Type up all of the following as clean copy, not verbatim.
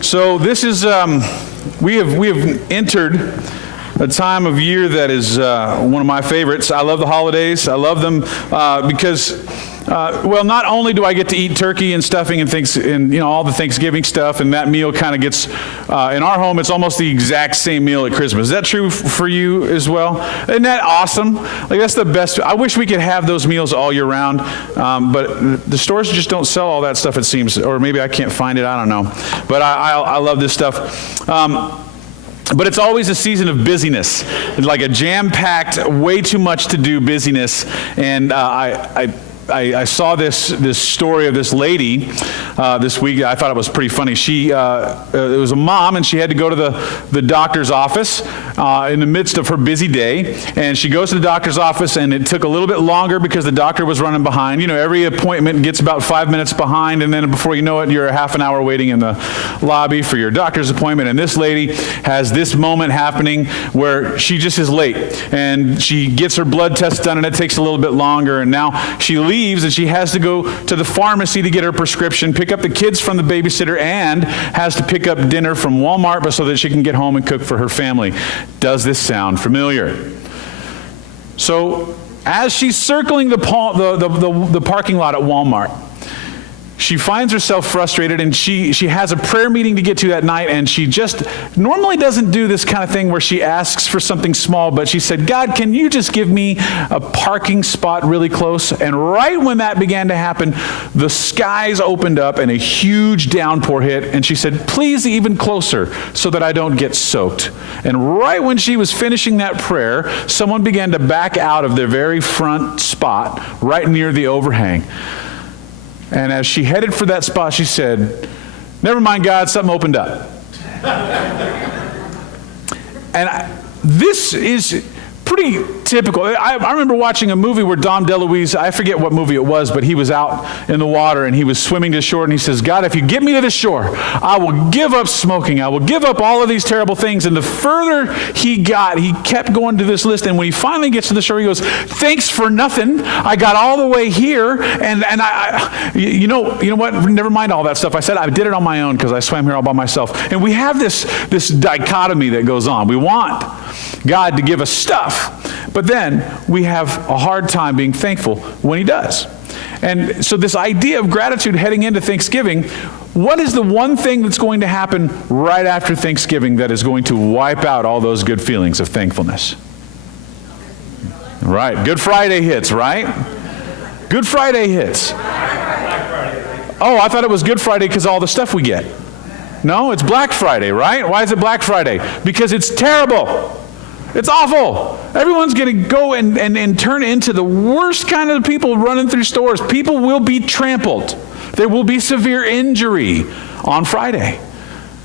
So this is, we have entered a time of year that is one of my favorites. I love the holidays. I love them because, well, not only do I get to eat turkey and stuffing and things, and all the Thanksgiving stuff, and that meal kind of gets, in our home, it's almost the exact same meal at Christmas. Is that true for you as well? Isn't that awesome? Like, that's the best. I wish we could have those meals all year round, but the stores just don't sell all that stuff, it seems, or maybe I can't find it. I don't know. But I love this stuff. But it's always a season of busyness, like a jam-packed, way too much to do busyness. And I saw this story of this lady this week. I thought it was pretty funny. It was a mom, and she had to go to the doctor's office in the midst of her busy day. And she goes to the doctor's office, and it took a little bit longer because the doctor was running behind. Every appointment gets about 5 minutes behind, and then before you know it, you're a half an hour waiting in the lobby for your doctor's appointment. And this lady has this moment happening where she just is late, and she gets her blood test done, and it takes a little bit longer. And now she leaves, and she has to go to the pharmacy to get her prescription, pick up the kids from the babysitter, and has to pick up dinner from Walmart so that she can get home and cook for her family. Does this sound familiar? So as she's circling the parking lot at Walmart, she finds herself frustrated, and she has a prayer meeting to get to that night, and she just normally doesn't do this kind of thing where she asks for something small, but she said, God, can you just give me a parking spot really close? And right when that began to happen, the skies opened up and a huge downpour hit, and she said, please even closer so that I don't get soaked. And right when she was finishing that prayer, someone began to back out of their very front spot right near the overhang. And as she headed for that spot, she said, never mind, God, something opened up. This is pretty typical. I remember watching a movie where Dom DeLuise, I forget what movie it was, but he was out in the water and he was swimming to shore, and he says, God, if you get me to the shore, I will give up smoking. I will give up all of these terrible things. And the further he got, he kept going to this list. And when he finally gets to the shore, he goes, thanks for nothing. I got all the way here. And you know what? Never mind all that stuff. I said I did it on my own because I swam here all by myself. And we have this dichotomy that goes on. We want God to give us stuff, but then we have a hard time being thankful when he does. And so this idea of gratitude heading into Thanksgiving, what is the one thing that's going to happen right after Thanksgiving that is going to wipe out all those good feelings of thankfulness? Right, Good Friday hits, right? Good Friday hits. Oh, I thought it was Good Friday because all the stuff we get. No, it's Black Friday, right? Why is it Black Friday? Because it's terrible. It's awful. Everyone's going to go and turn into the worst kind of people running through stores. People will be trampled. There will be severe injury on Friday.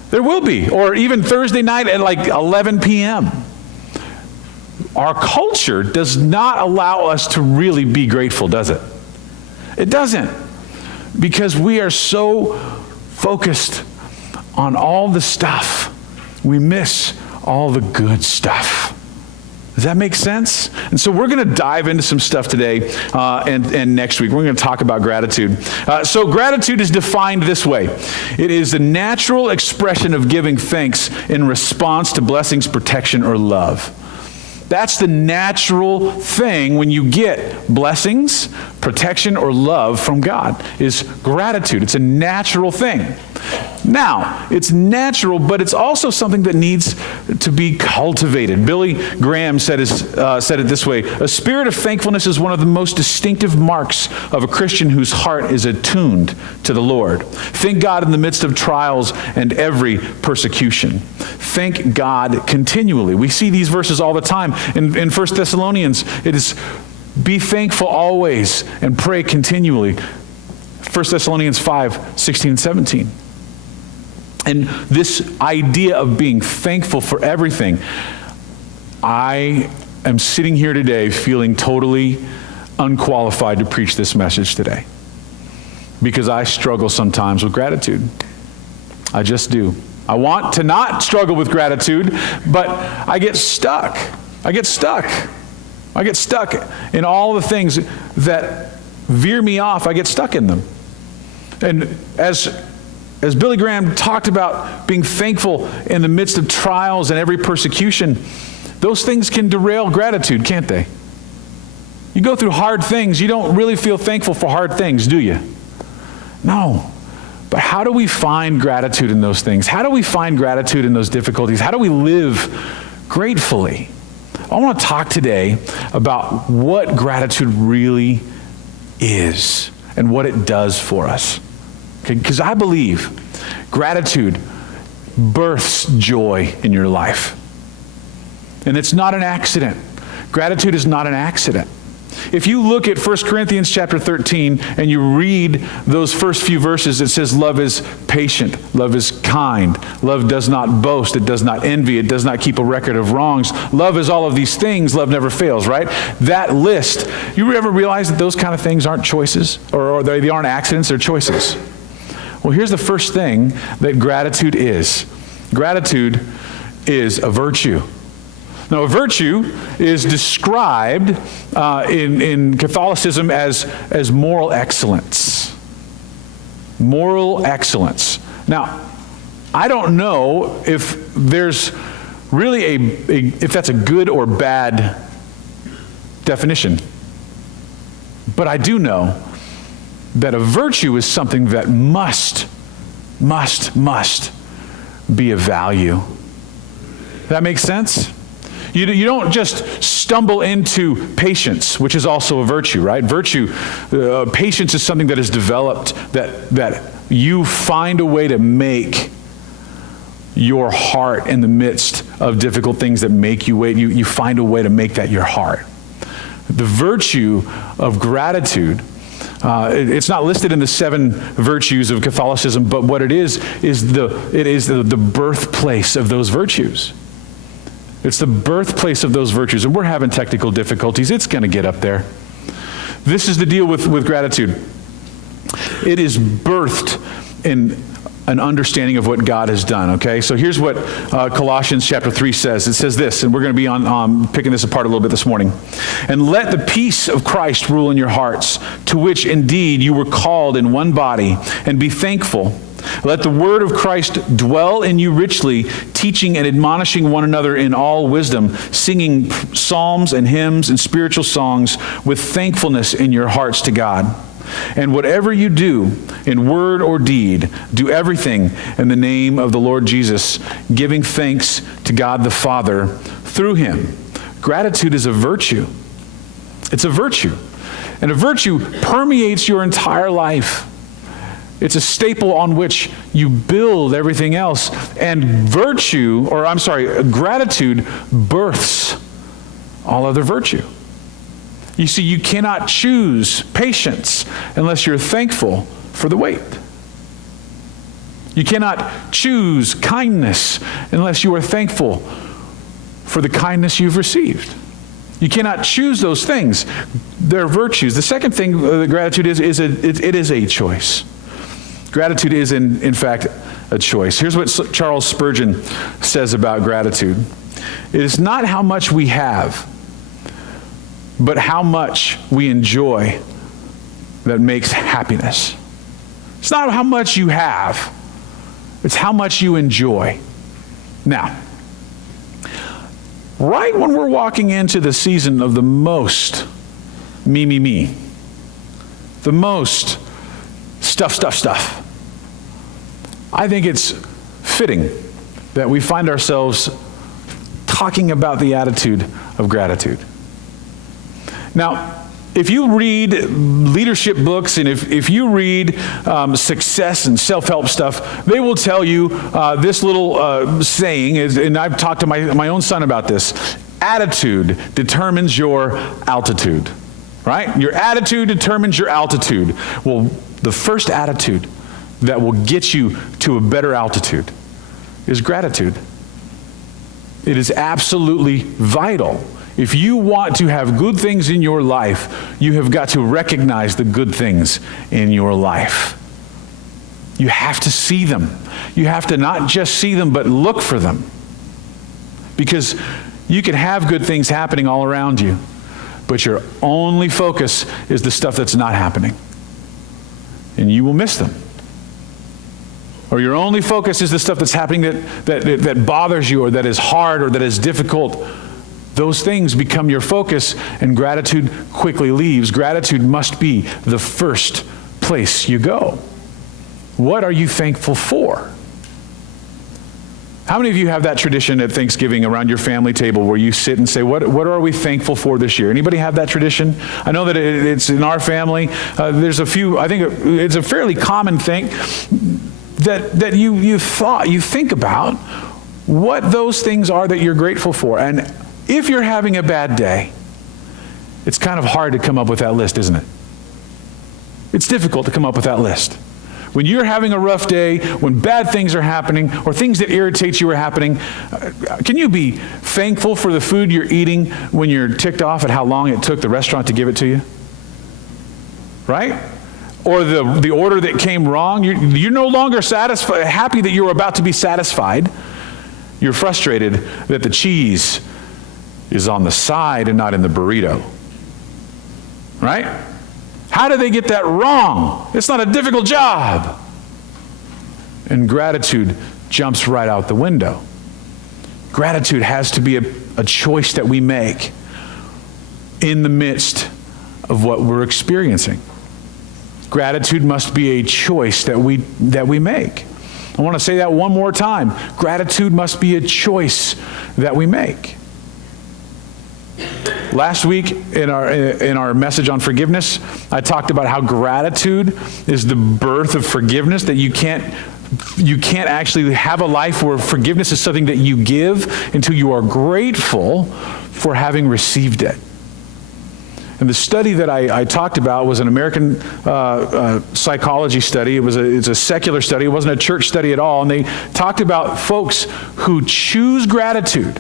There will be. Or even Thursday night at like 11 p.m. Our culture does not allow us to really be grateful, does it? It doesn't. Because we are so focused on all the stuff, we miss all the good stuff. Does that make sense? And so we're going to dive into some stuff today and next week. We're going to talk about gratitude. So gratitude is defined this way. It is a natural expression of giving thanks in response to blessings, protection, or love. That's the natural thing when you get blessings, protection, or love from God, is gratitude. It's a natural thing. Now, it's natural, but it's also something that needs to be cultivated. Billy Graham said it this way: a spirit of thankfulness is one of the most distinctive marks of a Christian whose heart is attuned to the Lord. Thank God in the midst of trials and every persecution. Thank God continually. We see these verses all the time. In 1 Thessalonians, it is be thankful always and pray continually. 1 Thessalonians 5, 16 and 17. And this idea of being thankful for everything, I am sitting here today feeling totally unqualified to preach this message today, because I struggle sometimes with gratitude. I just do. I want to not struggle with gratitude, but I get stuck. I get stuck in all the things that veer me off. I get stuck in them. And as as Billy Graham talked about being thankful in the midst of trials and every persecution, those things can derail gratitude, can't they? You go through hard things, you don't really feel thankful for hard things, do you? No. But how do we find gratitude in those things? How do we find gratitude in those difficulties? How do we live gratefully? I want to talk today about what gratitude really is and what it does for us. Okay? Because I believe gratitude births joy in your life. And it's not an accident. Gratitude is not an accident. If you look at 1 Corinthians chapter 13 and you read those first few verses, it says love is patient, love is kind, love does not boast, it does not envy, it does not keep a record of wrongs. Love is all of these things, love never fails, right? That list, you ever realize that those kind of things aren't choices? Or they aren't accidents, they're choices. Well, here's the first thing that gratitude is. Gratitude is a virtue. Now, a virtue is described in Catholicism as moral excellence. Moral excellence. Now, I don't know if there's really if that's a good or bad definition. But I do know that a virtue is something that must be of value. Does that make sense? You don't just stumble into patience, which is also a virtue, right? Patience is something that is developed, that you find a way to make your heart in the midst of difficult things that make you wait. You find a way to make that your heart. The virtue of gratitude, it's not listed in the 7 virtues of Catholicism, but what it is the birthplace of those virtues. It's the birthplace of those virtues. And we're having technical difficulties. It's going to get up there. This is the deal with gratitude. It is birthed in an understanding of what God has done, okay? So here's what Colossians chapter 3 says. It says this, and we're going to be picking this apart a little bit this morning. And let the peace of Christ rule in your hearts, to which indeed you were called in one body, and be thankful. Let the word of Christ dwell in you richly, teaching and admonishing one another in all wisdom, singing psalms and hymns and spiritual songs with thankfulness in your hearts to God. And whatever you do, in word or deed, do everything in the name of the Lord Jesus, giving thanks to God the Father through him. Gratitude is a virtue. It's a virtue. And a virtue permeates your entire life. It's a staple on which you build everything else. And gratitude births all other virtue. You see, you cannot choose patience unless you're thankful for the wait. You cannot choose kindness unless you are thankful for the kindness you've received. You cannot choose those things. They're virtues. The second thing that gratitude is it is a choice. Gratitude is, in fact, a choice. Here's what Charles Spurgeon says about gratitude. It is not how much we have, but how much we enjoy that makes happiness. It's not how much you have, it's how much you enjoy. Now, right when we're walking into the season of the most me, the most stuff, I think it's fitting that we find ourselves talking about the attitude of gratitude. Now, if you read leadership books and if you read success and self-help stuff, they will tell you this little saying, and I've talked to my own son about this: attitude determines your altitude, right? Your attitude determines your altitude. Well, the first attitude that will get you to a better altitude is gratitude. It is absolutely vital. If you want to have good things in your life, you have got to recognize the good things in your life. You have to see them. You have to not just see them, but look for them. Because you can have good things happening all around you, but your only focus is the stuff that's not happening. And you will miss them. or your only focus is the stuff that's happening that bothers you, or that is hard, or that is difficult, those things become your focus, and gratitude quickly leaves. Gratitude must be the first place you go. What are you thankful for? How many of you have that tradition at Thanksgiving around your family table where you sit and say, what are we thankful for this year? Anybody have that tradition? I know that it's in our family. There's a few, I think it's a fairly common thing that you think about what those things are that you're grateful for. And if you're having a bad day, it's kind of hard to come up with that list, isn't it? It's difficult to come up with that list. When you're having a rough day, when bad things are happening, or things that irritate you are happening, can you be thankful for the food you're eating when you're ticked off at how long it took the restaurant to give it to you? Right? Or the order that came wrong. You're no longer happy that you were about to be satisfied. You're frustrated that the cheese is on the side and not in the burrito. Right? How did they get that wrong? It's not a difficult job. And gratitude jumps right out the window. Gratitude has to be a choice that we make in the midst of what we're experiencing. Gratitude must be a choice that we make. I want to say that one more time. Gratitude must be a choice that we make. Last week in our message on forgiveness, I talked about how gratitude is the birth of forgiveness, that you can't actually have a life where forgiveness is something that you give until you are grateful for having received it. And the study that I talked about was an American psychology study. It's a secular study. It wasn't a church study at all. And they talked about folks who choose gratitude,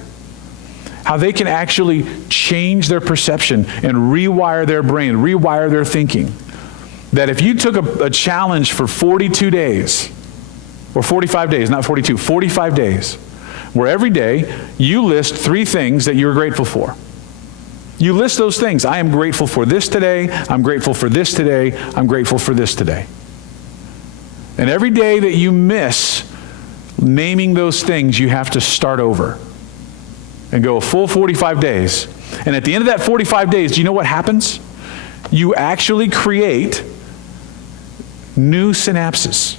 how they can actually change their perception and rewire their brain, rewire their thinking. That if you took a challenge for 42 days, or 45 days, not 42, 45 days, where every day you list 3 things that you're grateful for. You list those things. I am grateful for this today. I'm grateful for this today. I'm grateful for this today. And every day that you miss naming those things, you have to start over and go a full 45 days. And at the end of that 45 days, do you know what happens? You actually create new synapses,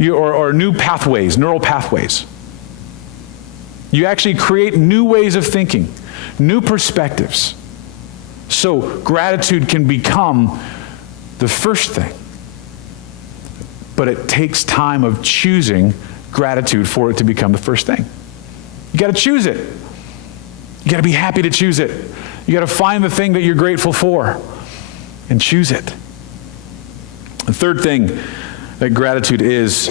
or new pathways, neural pathways. You actually create new ways of thinking, new perspectives. So gratitude can become the first thing. But it takes time of choosing gratitude for it to become the first thing. You got to choose it. You got to be happy to choose it. You got to find the thing that you're grateful for and choose it. The third thing that gratitude is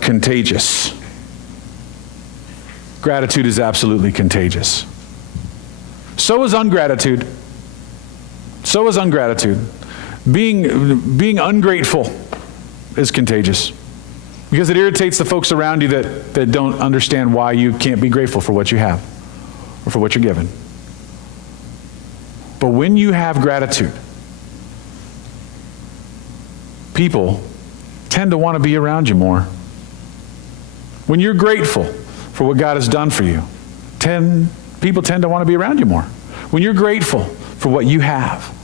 contagious. Gratitude is absolutely contagious. So is ungratitude. So is ungratitude. Being ungrateful is contagious, because it irritates the folks around you that don't understand why you can't be grateful for what you have or for what you're given. But when you have gratitude, people tend to want to be around you more. When you're grateful for what God has done for you, people tend to want to be around you more. When you're grateful for what you have,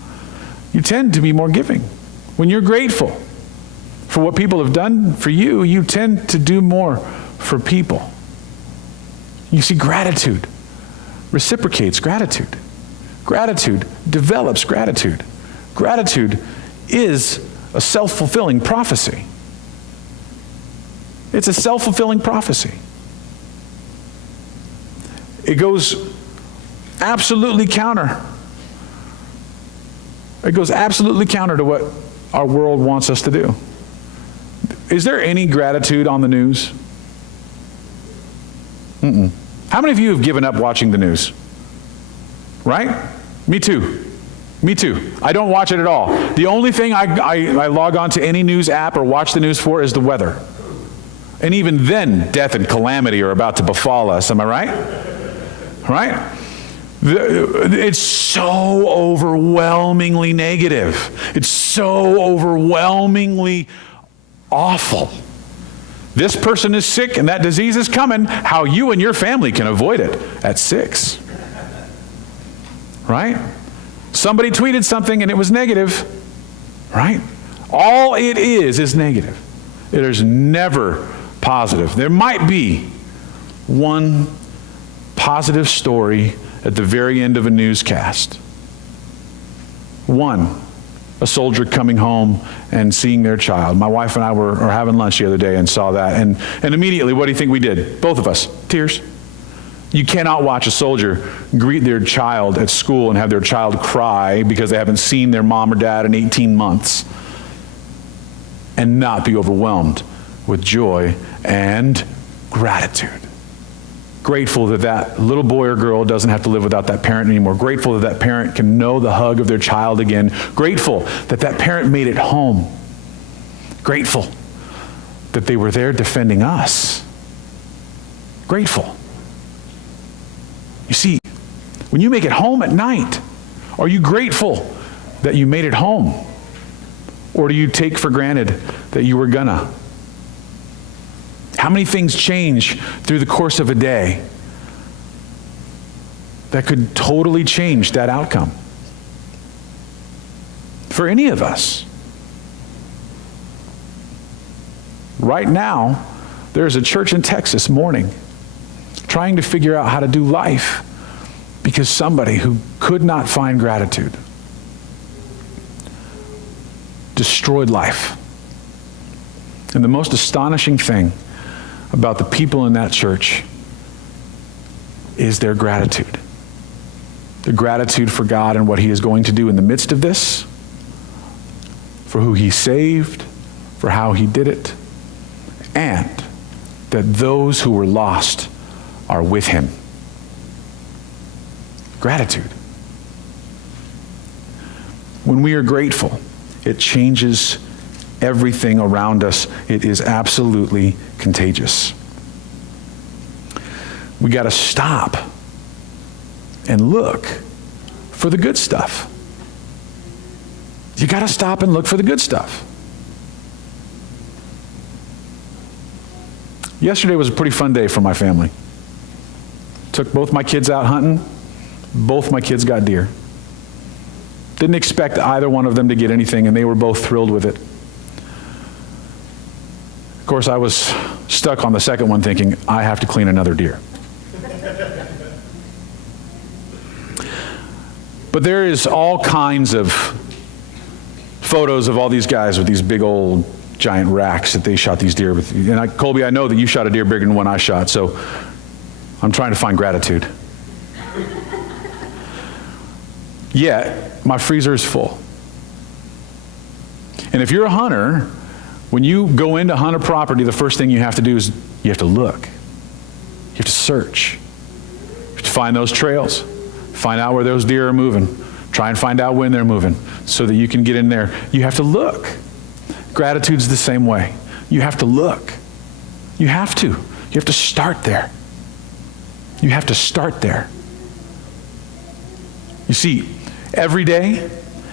you tend to be more giving. When you're grateful for what people have done for you, you tend to do more for people. You see, gratitude reciprocates gratitude. Gratitude develops gratitude. Gratitude is a self-fulfilling prophecy. It's a self-fulfilling prophecy. It goes absolutely counter. It goes absolutely counter to what our world wants us to do. Is there any gratitude on the news? Mm-mm. How many of you have given up watching the news? Right? Me too. Me too. I don't watch it at all. The only thing I log on to any news app or watch the news for is the weather. And even then, death and calamity are about to befall us. Am I right? Right? It's so overwhelmingly negative. It's so overwhelmingly awful. This person is sick and that disease is coming, how you and your family can avoid it at 6. Right? Somebody tweeted something and it was negative. Right? All it is negative. It is never positive. There might be one positive story at the very end of a newscast. One, a soldier coming home and seeing their child. My wife and I were having lunch the other day and saw that. And immediately, what do you think we did? Both of us, tears. You cannot watch a soldier greet their child at school and have their child cry because they haven't seen their mom or dad in 18 months and not be overwhelmed with joy and gratitude. Grateful that that little boy or girl doesn't have to live without that parent anymore. Grateful that that parent can know the hug of their child again. Grateful that that parent made it home. Grateful that they were there defending us. Grateful. You see, when you make it home at night, are you grateful that you made it home? Or do you take for granted that you were gonna? How many things change through the course of a day that could totally change that outcome for any of us? Right now, there's a church in Texas mourning, trying to figure out how to do life because somebody who could not find gratitude destroyed life. And the most astonishing thing about the people in that church is their gratitude. The gratitude for God and what He is going to do in the midst of this, for who He saved, for how He did it, and that those who were lost are with Him. Gratitude. When we are grateful, it changes everything around us. It is absolutely contagious. We got to stop and look for the good stuff. You got to stop and look for the good stuff. Yesterday was a pretty fun day for my family. Took both my kids out hunting. Both my kids got deer. Didn't expect either one of them to get anything, and they were both thrilled with it. Of course, I was stuck on the second one thinking, I have to clean another deer. But there is all kinds of photos of all these guys with these big old giant racks that they shot these deer with. And Colby, I know that you shot a deer bigger than one I shot, so I'm trying to find gratitude. Yet, my freezer is full. And if you're a hunter, when you go in to hunt a property, the first thing you have to do is you have to look. You have to search. You have to find those trails. Find out where those deer are moving. Try and find out when they're moving so that you can get in there. You have to look. Gratitude's the same way. You have to look. You have to. You have to start there. You have to start there. You see, every day,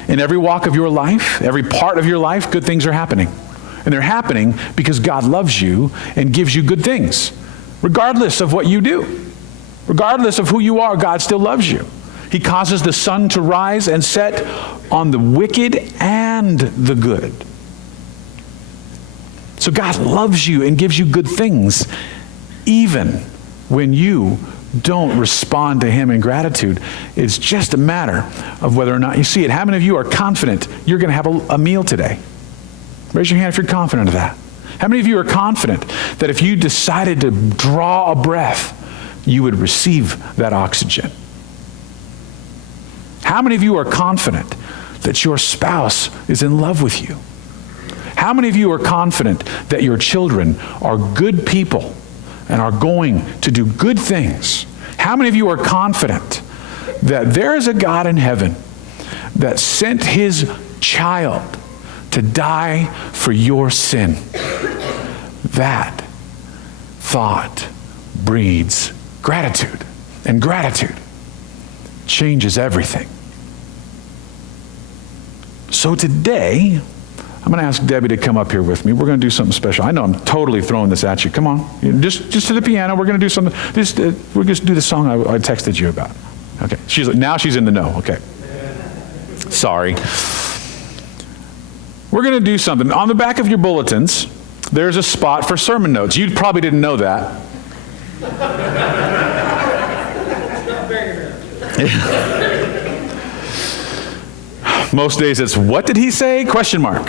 in every walk of your life, every part of your life, good things are happening. And they're happening because God loves you and gives you good things. Regardless of what you do, regardless of who you are, God still loves you. He causes the sun to rise and set on the wicked and the good. So God loves you and gives you good things, even when you don't respond to Him in gratitude. It's just a matter of whether or not you see it. How many of you are confident you're going to have a meal today? Raise your hand if you're confident of that. How many of you are confident that if you decided to draw a breath, you would receive that oxygen? How many of you are confident that your spouse is in love with you? How many of you are confident that your children are good people and are going to do good things? How many of you are confident that there is a God in heaven that sent His child to die for your sin? That thought breeds gratitude, and gratitude changes everything. So today, I'm going to ask Debbie to come up here with me. We're going to do something special. I know I'm totally throwing this at you. Come on. Just to the piano. We're going to do something. We're just do the song I texted you about. Okay. Now she's in the know. Okay. Sorry. We're going to do something. On the back of your bulletins, there's a spot for sermon notes. You probably didn't know that. Most days it's, what did he say? Question mark.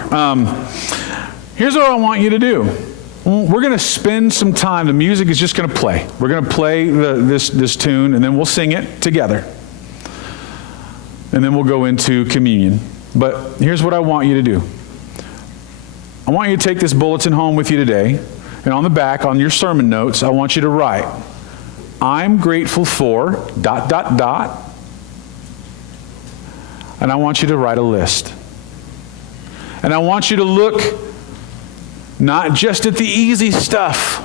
Here's what I want you to do. We're going to spend some time. The music is just going to play. We're going to play this tune, and then we'll sing it together. And then we'll go into communion. But here's what I want you to do. I want you to take this bulletin home with you today. And on the back, on your sermon notes, I want you to write, I'm grateful for ... And I want you to write a list. And I want you to look not just at the easy stuff,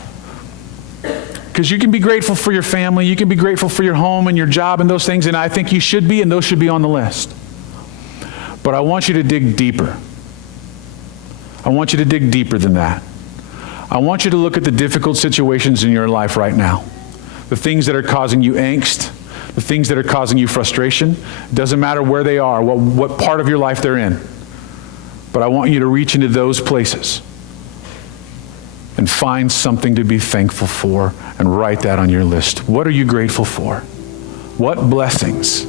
because you can be grateful for your family, you can be grateful for your home and your job and those things, and I think you should be, and those should be on the list. But I want you to dig deeper. I want you to dig deeper than that. I want you to look at the difficult situations in your life right now. The things that are causing you angst, the things that are causing you frustration. Doesn't matter where they are, what part of your life they're in. But I want you to reach into those places and find something to be thankful for and write that on your list. What are you grateful for? What blessings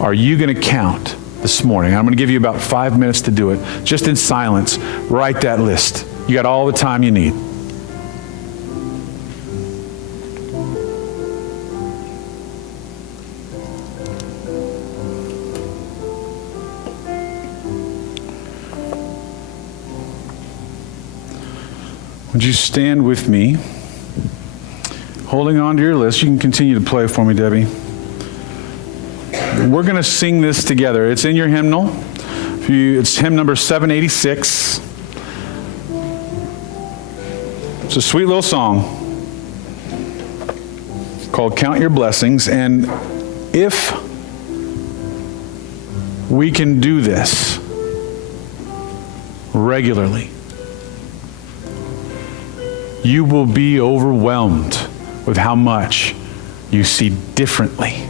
are you going to count this morning? I'm going to give you about 5 minutes to do it. Just in silence, write that list. You got all the time you need. Would you stand with me, holding on to your list? You can continue to play for me, Debbie. We're going to sing this together. It's in your hymnal. It's hymn number 786. It's a sweet little song called Count Your Blessings. And if we can do this regularly, you will be overwhelmed with how much you see differently